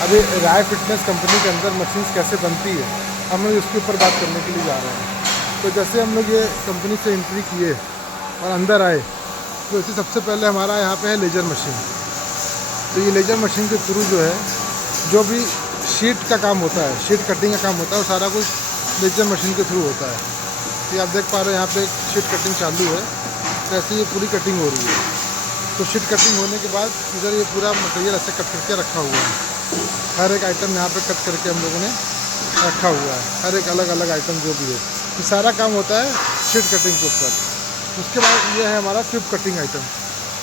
अभी राय fitness company के अंदर मशीन्स कैसे बनती है, हम लोग इसके ऊपर बात करने के लिए जा रहे हैं। तो जैसे हम लोग ये कंपनी से एंट्री किए और अंदर आए, तो इससे सबसे पहले हमारा यहाँ पे है लेज़र मशीन। तो ये लेज़र मशीन के थ्रू जो है, जो भी शीट का काम होता है, शीट कटिंग का काम होता है, वो सारा कुछ लेज़र मशीन के थ्रू होता है। तो आप देख पा रहे हैं यहाँ पे एक शीट कटिंग चालू है, तो ऐसे ये पूरी कटिंग हो रही है। तो शीट कटिंग होने के बाद इधर ये पूरा मटेरियल ऐसे कट करके रखा हुआ है। हर एक आइटम यहाँ पे कट करके हम लोगों ने रखा हुआ है, हर एक अलग अलग आइटम जो भी है। ये सारा काम होता है शीट कटिंग के ऊपर। उसके बाद ये है हमारा ट्यूब कटिंग आइटम।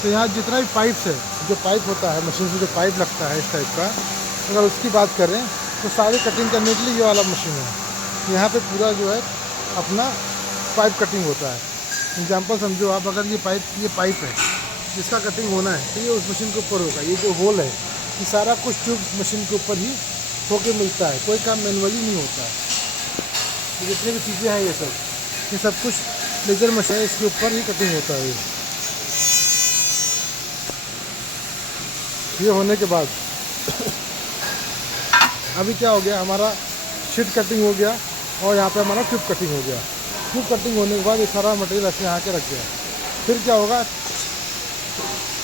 तो यहाँ जितना भी पाइप्स है, जो पाइप होता है मशीन से, जो पाइप लगता है इस टाइप का, अगर उसकी बात करें तो सारी कटिंग करने के लिए ये वाला मशीन है। यहाँ पे पूरा जो है अपना पाइप कटिंग होता है। एग्जांपल समझो आप, अगर ये पाइप है जिसका कटिंग होना है, तो ये उस मशीन के ऊपर होगा। ये जो होल है, ये सारा कुछ ट्यूब मशीन के ऊपर ही होके मिलता है, कोई काम मैनुअली नहीं होता है। तो जितनी भी चीज़ें हैं ये सब कुछ लेजर मशीन है, इसके ऊपर ही कटिंग होता है। ये होने के बाद अभी क्या हो गया, हमारा शीट कटिंग हो गया और यहाँ पे हमारा ट्यूब कटिंग हो गया। ट्यूब कटिंग होने के बाद ये सारा मटेरियल ऐसे यहाँ के रख गया। फिर क्या होगा,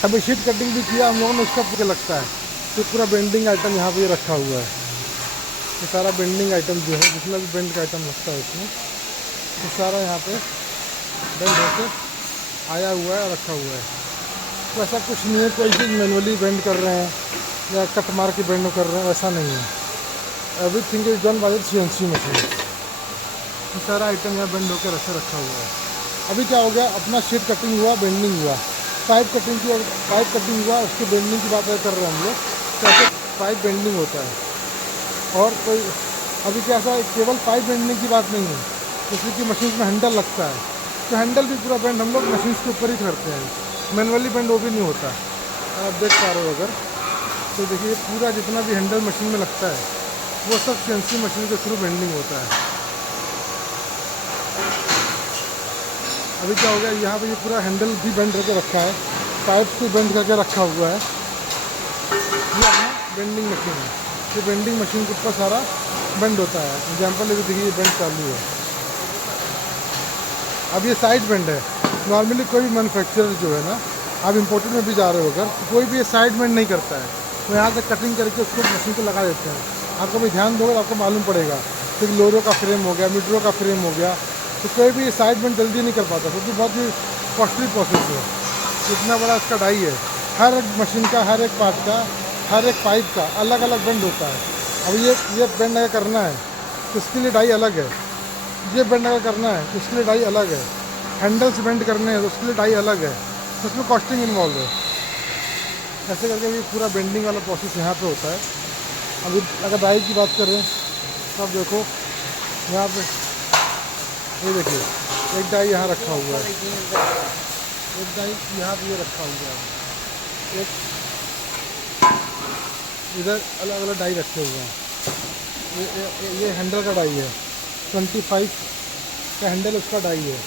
अभी शीट कटिंग भी किया हम लोगों ने, उसका पूरा लगता है तो पूरा बेंडिंग आइटम यहाँ पे रखा हुआ है। ये सारा बेंडिंग आइटम जो है, जितना भी बेंड का आइटम लगता है इसमें, ये सारा यहाँ पे बेंड होकर आया हुआ है और रखा हुआ है। तो ऐसा कुछ नहीं है कोई चीज़ मैनुअली बेंड कर रहे हैं या कट मार के बेंड कर रहे हैं, वैसा नहीं है। Everything is done by CNC machine. ये सारा आइटम यहाँ बेंड होकर ऐसे रखा हुआ है। अभी क्या हो गया, अपना शीट कटिंग हुआ, बेंडिंग हुआ, पाइप कटिंग हुआ, उसकी बेंडिंग की बात कर रहे हैं हम लोग। तो ऐसे पाइप बेंडिंग होता है। और कोई अभी क्या ऐसा केवल पाइप बेंडिंग की बात नहीं है, जैसे कि मशीन में हैंडल लगता है, तो हैंडल भी पूरा बेंड हम लोग मशीन के ऊपर ही करते हैं। मैनुअली बेंड वो भी नहीं होता। आप देख पा रहे हो अगर, तो देखिए पूरा जितना भी हैंडल मशीन में लगता है, वो सब CNC मशीन के थ्रू बेंडिंग होता है। अभी क्या हो गया, यहाँ पे ये पूरा हैंडल भी बेंड करके रखा है, पाइप्स भी बेंड करके रखा हुआ है। ये अपना बेंडिंग मशीन है। ये बेंडिंग मशीन के ऊपर सारा बेंड होता है। एग्जाम्पल ये देखिए, ये बेंड चालू है। अब ये साइड बेंड है। नॉर्मली कोई भी मैन्युफैक्चरर जो है ना, आप इम्पोर्टेड में भी जा रहे हो अगर, तो कोई भी ये साइड बेंड नहीं करता है। तो यहाँ से कटिंग करके उसको मशीन को लगा देते हैं। आपको भी ध्यान दोगे आपको मालूम पड़ेगा। फिर लोरो का फ्रेम हो गया, मिड्रो का फ्रेम हो गया, तो कोई भी साइड बेंड जल्दी नहीं कर पाता, क्योंकि बहुत ही कॉस्टली प्रोसेस है। इतना बड़ा इसका डाई है, हर एक मशीन का, हर एक पार्ट का, हर एक पाइप का अलग अलग बेंड होता है। अब ये बेंड अगर करना है तो इसके लिए डाई अलग है, ये बेंड अगर करना है तो इसके लिए डाई अलग है, हैंडल्स बेंड करने हैं तो उसके लिए डाई अलग है, तो उसमें कॉस्टिंग इन्वॉल्व है। ऐसे करके ये पूरा बेंडिंग वाला प्रोसेस यहाँ पे होता है। अभी अगर डाई की बात करें तो अब देखो यहाँ पे, ये देखिए एक डाई यहाँ रखा हुआ है, एक डाई यहाँ पे ये रखा हुआ है, एक इधर अलग अलग डाई रखे हुए हैं। ये हैंडल का डाई है, 25 का हैंडल उसका डाई है।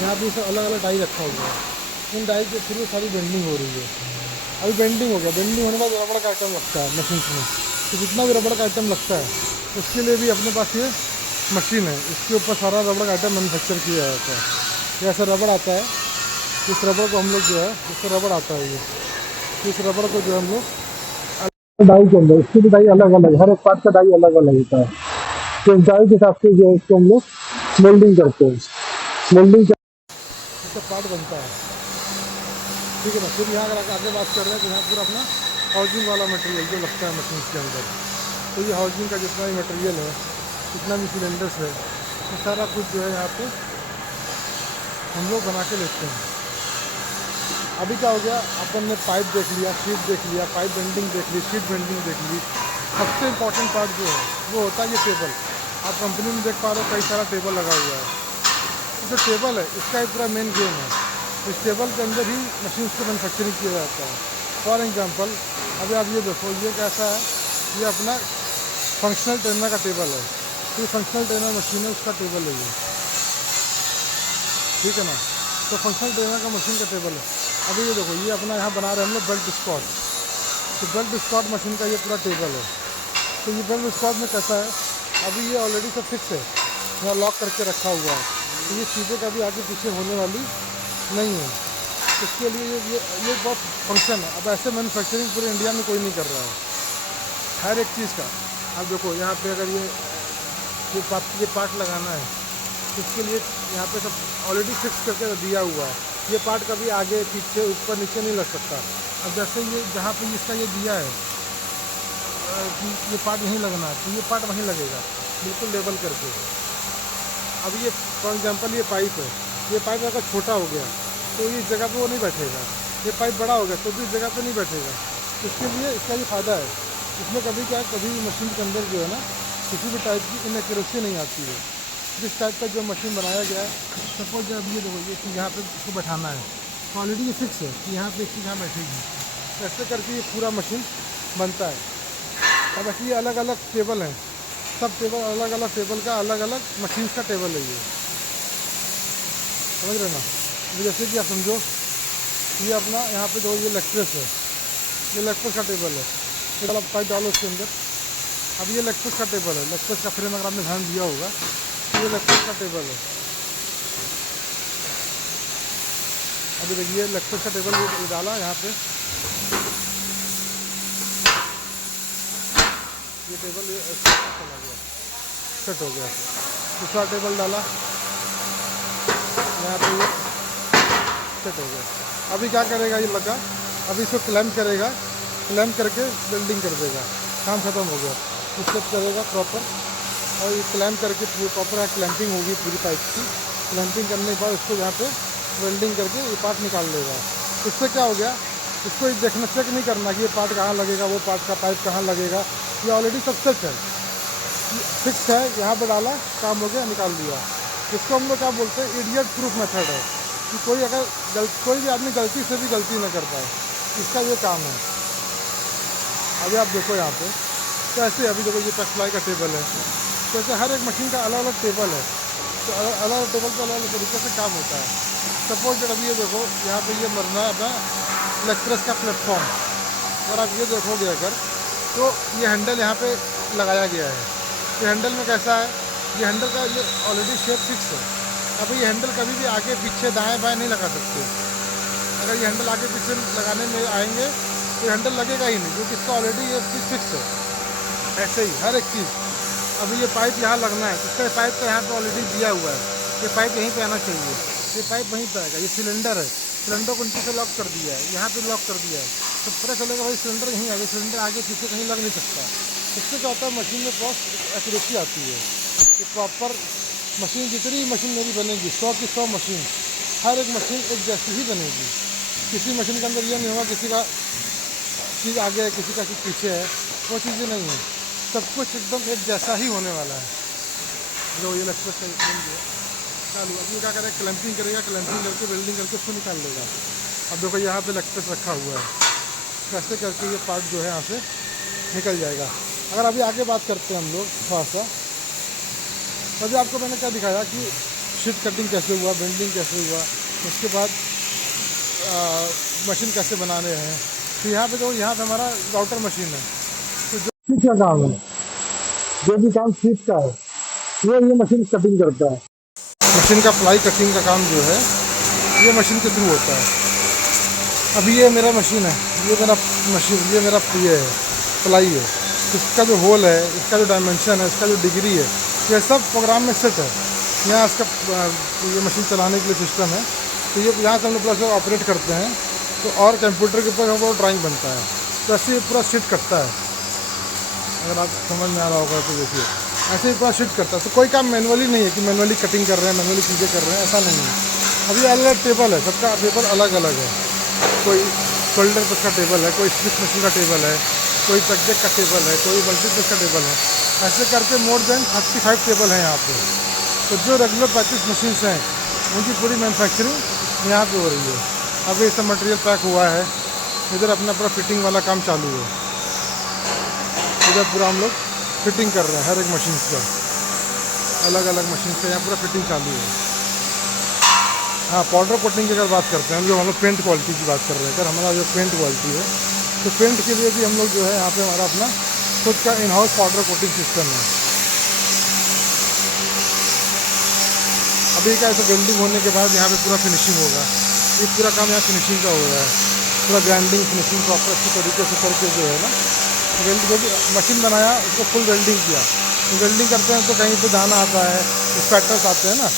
यहाँ पे सब अलग अलग डाई रखा हुआ है। इन डाई के थ्रू सारी बेंडिंग हो रही है। अभी बेंडिंग हो गया, बेंडिंग होने के बाद रबड़ का आइटम लगता है मशीन में। तो जितना भी रबड़ का आइटम लगता है उसके लिए भी अपने पास ये मशीन है, इसके ऊपर सारा रबड़ का आइटम मैन्युफैक्चर किया जाता है। जैसे रबड़ आता है, इस रबड़ को हम लोग जो है, इससे रबड़ आता है ये, इस रबड़ को जो हम लोग डाई के अंदर, इसकी भी डाई अलग अलग, हर एक पार्ट का डाई अलग अलग होता है। तो इस डाई के हिसाब से जो है इसको हम लोग मोल्डिंग करते हैं। मोल्डिंग इसका पार्ट बनता है, ठीक है ना। फिर यहाँ अगर आगे बात कर रहे हैं तो यहाँ पूरा अपना हाउसिंग वाला मटेरियल जो लगता है मशीन के अंदर, तो ये हाउसिंग का जितना भी मटेरियल है, जितना भी सिलेंडर्स है, ये सारा कुछ जो है यहाँ पे हम लोग बना के लेते हैं। अभी क्या हो गया, अपन ने पाइप देख लिया, शीट देख लिया, पाइप बेंडिंग देख ली, शीट बेंडिंग देख ली। सबसे इम्पॉर्टेंट पार्ट जो है वो होता है ये टेबल। आप कंपनी में देख पा रहे हो कई सारा टेबल लगा हुआ है। जो टेबल है इसका एक पूरा मेन गेम है। इस टेबल के अंदर ही मशीन को मैनुफैक्चरिंग किया जाता है। फॉर एग्जांपल अभी आप ये देखो, ये कैसा है, ये अपना फंक्शनल ट्रेनर का टेबल है। तो ये फंक्शनल ट्रेनर मशीन है, उसका टेबल है ये, ठीक है ना। तो फंक्शनल ट्रेनर का मशीन का टेबल है। अभी ये देखो, ये अपना यहाँ बना रहे हैं हम लोग बेल्ट स्कॉट। तो बेल्ट स्कॉट मशीन का ये पूरा टेबल है। तो ये बेल्ट स्क्वाड में कैसा है, अभी ये ऑलरेडी सब फिक्स है, यहाँ लॉक करके रखा हुआ है, तो ये चीज़ें कभी आगे पीछे होने वाली नहीं है। इसके लिए ये बहुत फंक्शन है। अब ऐसे मैन्युफैक्चरिंग पूरे इंडिया में कोई नहीं कर रहा है हर एक चीज़ का। अब देखो यहाँ पे अगर ये पार्ट लगाना है तो इसके लिए यहाँ पे सब ऑलरेडी फिक्स करके दिया हुआ है। ये पार्ट कभी आगे पीछे ऊपर नीचे नहीं लग सकता। अब जैसे ये जहाँ पे इसका ये दिया है कि ये पार्ट यहीं लगना है, तो ये पार्ट वहीं लगेगा बिल्कुल लेवल करके। अब ये फॉर एग्जांपल ये पाइप अगर छोटा हो गया तो इस जगह पे वो नहीं बैठेगा, ये पाइप बड़ा हो गया तो भी इस जगह पे नहीं बैठेगा। इसके लिए इसका ये फ़ायदा है, इसमें कभी मशीन के अंदर जो है ना किसी भी टाइप की इनएक्यूरेसी नहीं आती है। जिस टाइप का जो मशीन बनाया गया है, सपोज जब ये देखो ये चीज़ यहाँ पे इसको बैठाना है तो ऑलरेडी ये फिक्स है कि यहाँ पे एक चीज़ यहाँ बैठेगी, ऐसे करके ये पूरा मशीन बनता है। अब ऐसे ये अलग अलग टेबल हैं, सब टेबल अलग अलग टेबल का अलग अलग मशीन का टेबल है ये, समझ रहे ना। जैसे कि आप समझो ये अपना यहाँ पे जो ये लेक्ट्रेस है, ये लेक्ट्रेस का टेबल है, फिर आप पाइप डालो उसके अंदर। अब ये लेक्ट्रेस का टेबल है, लेक्ट्रेस का फ्रेम अगर आपने ध्यान दिया होगा तो ये लेक्ट्रेस का टेबल है। अभी देखिए लेक्ट्रेस का टेबल ये डाला यहाँ पे, ये टेबल ये चला गया, सेट हो गया। दूसरा टेबल डाला यहाँ पे, ये सेट हो गया। अभी क्या करेगा ये लगा, अभी इसको क्लैम्प करेगा, क्लैम्प करके वेल्डिंग कर देगा, काम ख़त्म हो गया। स्टेप करेगा प्रॉपर और ये क्लैम्प करके पूरी प्रॉपर क्लैम्पिंग होगी पूरी पाइप की। क्लैम्पिंग करने के बाद उसको यहाँ पे वेल्डिंग करके ये पार्ट निकाल लेगा। इससे क्या हो गया, इसको देखना चेक नहीं करना कि ये पार्ट कहाँ लगेगा, वो पार्ट का पाइप कहाँ लगेगा, ये ऑलरेडी सब सेट है, फिक्स है। यहाँ पे डाला, काम हो गया, निकाल दिया। इसको हम लोग क्या बोलते हैं, इडियट प्रूफ मेथड है कि कोई भी आदमी गलती से भी गलती न कर पाए, इसका ये काम है। अभी आप देखो यहाँ पे तो ऐसे अभी देखो ये प्लाई का टेबल है, तो ऐसे हर एक मशीन का अलग अलग टेबल है, तो अलग अलग टेबल पर अलग अलग तरीके से काम होता है। सपोज अभी ये देखो यहाँ पे ये मरना है अपना लेक्ट्रेस का प्लेटफॉर्म, अगर आप ये देखोगे अगर तो ये हैंडल यहाँ पे लगाया गया है। ये हैंडल में कैसा है, ये हैंडल का ये ऑलरेडी शेप फिक्स है। अब ये हैंडल कभी भी आगे पीछे दाएँ बाएँ नहीं लगा सकते। अगर ये हैंडल आगे पीछे लगाने में आएंगे तो हैंडल लगेगा ही नहीं, क्योंकि इसका ऑलरेडी ये फिक्स है। ऐसे ही हर एक चीज़। अभी ये पाइप यहाँ लगना है, इसका पाइप का यहाँ पे ऑलरेडी दिया हुआ है, ये पाइप यहीं पे आना चाहिए, ये पाइप वहीं पे आएगा। ये सिलेंडर है, सिलेंडर को नीचे से लॉक कर दिया है, यहाँ पे लॉक कर दिया है, तो पता चलेगा भाई सिलेंडर यहीं आएगा, सिलेंडर आगे पीछे कहीं लग नहीं सकता। इससे क्या होता है, मशीन में बहुत एक्यूरेसी आती है कि प्रॉपर मशीन जितनी मशीन मेरी बनेगी 100 की 100 मशीन, हर एक मशीन एक जैसी ही बनेगी। किसी मशीन के अंदर ये नहीं होगा किसी का चीज़ आगे है किसी का चीज़ पीछे है, वो चीज़ें नहीं है, सब कुछ एकदम एक जैसा ही होने वाला है। जो ये लेक्चर चालू, अब ये क्या करेगा, क्लैंपिंग करेगा, क्लैंपिंग करके वेल्डिंग करके उसको निकाल लेगा। अब देखो यहाँ पे लेक्चर रखा हुआ है, कैसे करके ये पार्ट जो है यहाँ से निकल जाएगा। अगर अभी आगे बात करते हैं हम लोग थोड़ा सा, तभी आपको मैंने क्या दिखाया कि शीट कटिंग कैसे हुआ, बेंडिंग कैसे हुआ, उसके बाद मशीन कैसे बना रहे हैं। तो यहाँ पे हमारा राउटर मशीन है, तो जो शीट का काम है, जो भी काम शीट का है वो ये मशीन कटिंग करता है। मशीन का प्लाई कटिंग का काम जो है ये मशीन के थ्रू होता है। अभी ये मेरा मशीन है, ये मेरा ये है प्लाई है, इसका जो होल है, इसका जो डायमेंशन है, इसका जो डिग्री है, ये सब प्रोग्राम में सेट है। यहाँ इसका ये मशीन चलाने के लिए सिस्टम है, तो ये यहाँ से हम लोग प्लस ऑपरेट करते हैं, तो और कंप्यूटर के ऊपर वो ड्राइंग बनता है, तो ऐसे ये पूरा सीट कटता है। अगर आप समझ में आ रहा होगा तो देखिए ऐसे ही पूरा सीट करता है। तो कोई काम मैनुअली नहीं है कि मैनुअली कटिंग कर रहे हैं, मैनुअली चीज़ें कर रहे हैं, ऐसा नहीं है। अभी अलग अलग टेबल है, सबका टेबल अलग अलग है, कोई शोल्डर प्रेस का टेबल है, कोई स्टिच मशीन का टेबल है, कोई तकजेक का टेबल है, कोई मल्टीप्रेस का टेबल है, ऐसे करके मोर देन 35 टेबल हैं यहाँ पे। तो जो रेगुलर 35 मशीन्स हैं उनकी पूरी मैन्युफैक्चरिंग यहाँ पे हो रही है। अभी ये सब मटेरियल पैक हुआ है, इधर अपना पूरा फिटिंग वाला काम चालू है, इधर पूरा हम लोग फिटिंग कर रहे हैं हर एक मशीन का, अलग अलग मशीन का यहाँ पूरा फिटिंग चालू है। हाँ, पाउडर कोटिंग की अगर बात करते हैं, जो हम लोग पेंट क्वालिटी की बात कर रहे हैं, अगर हमारा जो पेंट क्वालिटी है तो पेंट के लिए भी हम लोग जो है यहाँ पे हमारा अपना खुद का in house powder coating system है। अभी क्या है, तो वेल्डिंग होने के बाद यहाँ पे पूरा फिनिशिंग होगा। ये पूरा काम यहाँ फिनिशिंग का हो रहा है, पूरा ग्राइंडिंग फिनिशिंग प्रॉपर अच्छी तरीके से करके जो है ना, वेल्ड जो भी मशीन बनाया उसको फुल वेल्डिंग किया। तो वेल्डिंग करते हैं तो कहीं पे दाना आता है, स्पैटर्स आते हैं ना,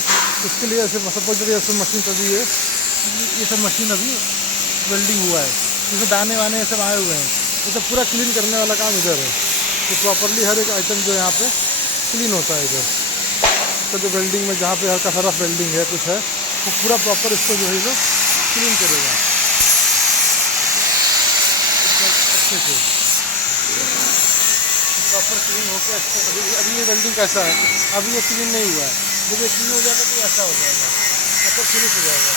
इसके लिए ऐसे सपोज ये सब मशीन सभी है, ये सब मशीन अभी वेल्डिंग हुआ है, जैसे दाने वाने ये सब आए हुए हैं, ये सब पूरा क्लीन करने वाला काम इधर है। तो प्रॉपरली हर एक आइटम जो यहाँ पे क्लीन होता है इधर। तो जो वेल्डिंग में जहाँ पे हल्का सा रफ वेल्डिंग है कुछ है, वो पूरा प्रॉपर इसको जो है ये क्लीन करेगा अच्छे से, प्रॉपर क्लीन होकर अच्छा। अभी ये वेल्डिंग कैसा है, अभी ये क्लीन नहीं हुआ है, जब ये क्लीन हो जाएगा तो ऐसा हो जाएगा, मतलब फिनिश हो जाएगा।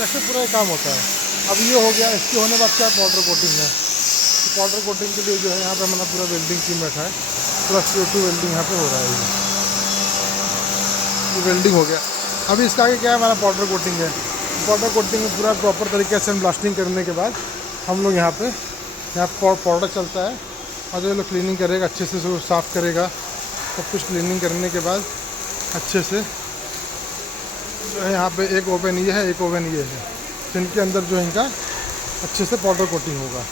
कैसे पूरा काम होता है। अब ये हो गया, इसके होने बाद क्या पाउडर कोटिंग है। तो पाउडर कोटिंग के लिए जो है यहाँ पे हमारा पूरा वेल्डिंग टीम बैठा है, पूरा CO2 वेल्डिंग यहाँ पे हो रहा है। ये वेल्डिंग हो गया। अभी इसका आगे क्या है, हमारा पाउडर कोटिंग है। पाउडर कोटिंग में पूरा प्रॉपर तरीके से ब्लास्टिंग करने के बाद हम लोग यहाँ पाउडर चलता है और जो लोग क्लीनिंग करेगा अच्छे से, उसको साफ़ करेगा, सब कुछ क्लीनिंग करने के बाद अच्छे से जो है यहाँ पे एक ओवन ये है, एक ओवन ये है, जिनके अंदर जो है इनका अच्छे से पाउडर कोटिंग होगा।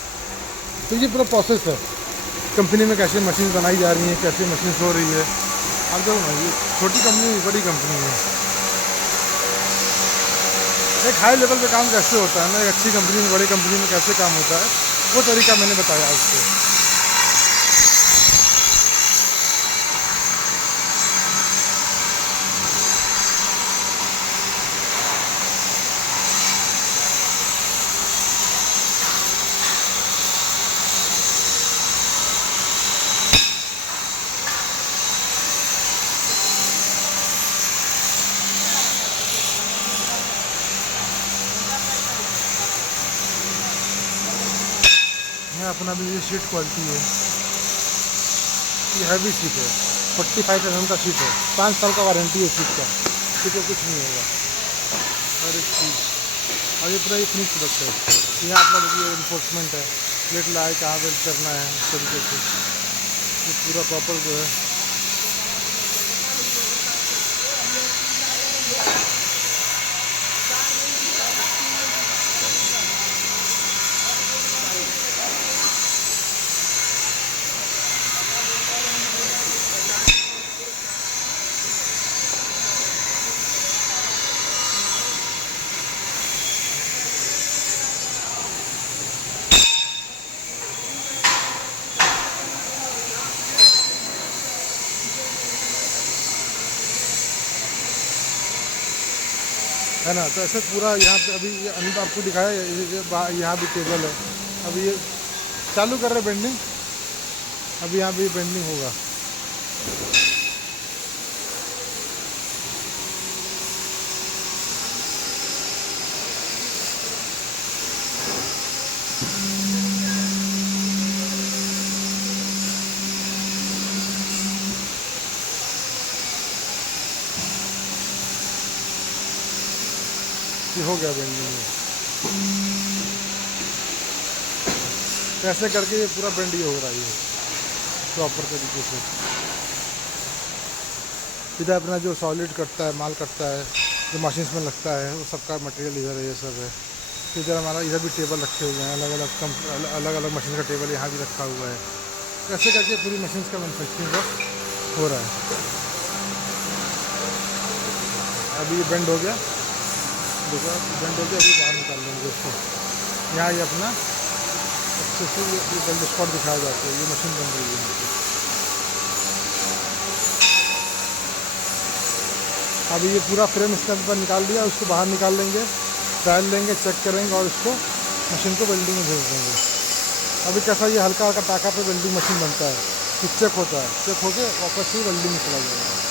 तो ये पूरा प्रोसेस है कंपनी में, कैसे मशीन बनाई जा रही है, कैसे मशीन हो रही है। अब जो ये छोटी कंपनी बड़ी कंपनी है, एक हाई लेवल पे काम कैसे होता है ना, एक अच्छी कंपनी में बड़ी कंपनी में कैसे काम होता है, वो तरीका मैंने बताया उसको। अपना भी ये शीट क्वालिटी है, ये हैवी शीट है, 45 mm का शीट है, 5 साल का वारंटी है शीट का, शीट को कुछ नहीं होगा हर एक चीज़। और ये पूरा ये फिनिश प्रोडक्ट है। यहाँ अपना देखिए इन्फोर्समेंट है, प्लेट लाए कहाँ वेल्ड करना है, इस तरीके से ये पूरा प्रॉपर जो है। है ना। तो ऐसे पूरा यहाँ पे अभी ये अंदर आपको दिखाया, यहाँ भी टेबल है। अभी ये चालू कर रहे बेंडिंग, अभी यहाँ भी बेंडिंग होगा। ये हो गया बेंडिंग में, कैसे करके ये पूरा बेंड ये हो रहा है प्रॉपर तरीके से। इधर अपना जो सॉलिड कटता है, माल कटता है, जो मशीन में लगता है, वो सबका मटेरियल इधर है, ये सब है। इधर हमारा इधर भी टेबल रखे हुए हैं, अलग अलग मशीन का टेबल यहाँ भी रखा हुआ है। कैसे करके पूरी मशीन का मैनुफैक्चरिंग हो रहा है। अभी ये बेंड हो गया, देखो बेंड हो गया, अभी बाहर निकाल लेंगे उसको। यहाँ ये अपना अच्छे से ये बेल्ट स्पॉट दिखाया जाता है, ये मशीन बन रही है यहाँ पे। अभी ये पूरा फ्रेम इसके अंदर निकाल लिया, उसको बाहर निकाल लेंगे, ट्रायल लेंगे, चेक करेंगे और इसको मशीन को वेल्डिंग में भेज देंगे। अभी कैसा ये हल्का हल्का टाका पे वेल्डिंग मशीन बनता है, फिर चेक होता है, चेक होके वापस से वेल्डिंग में चला जाएगा।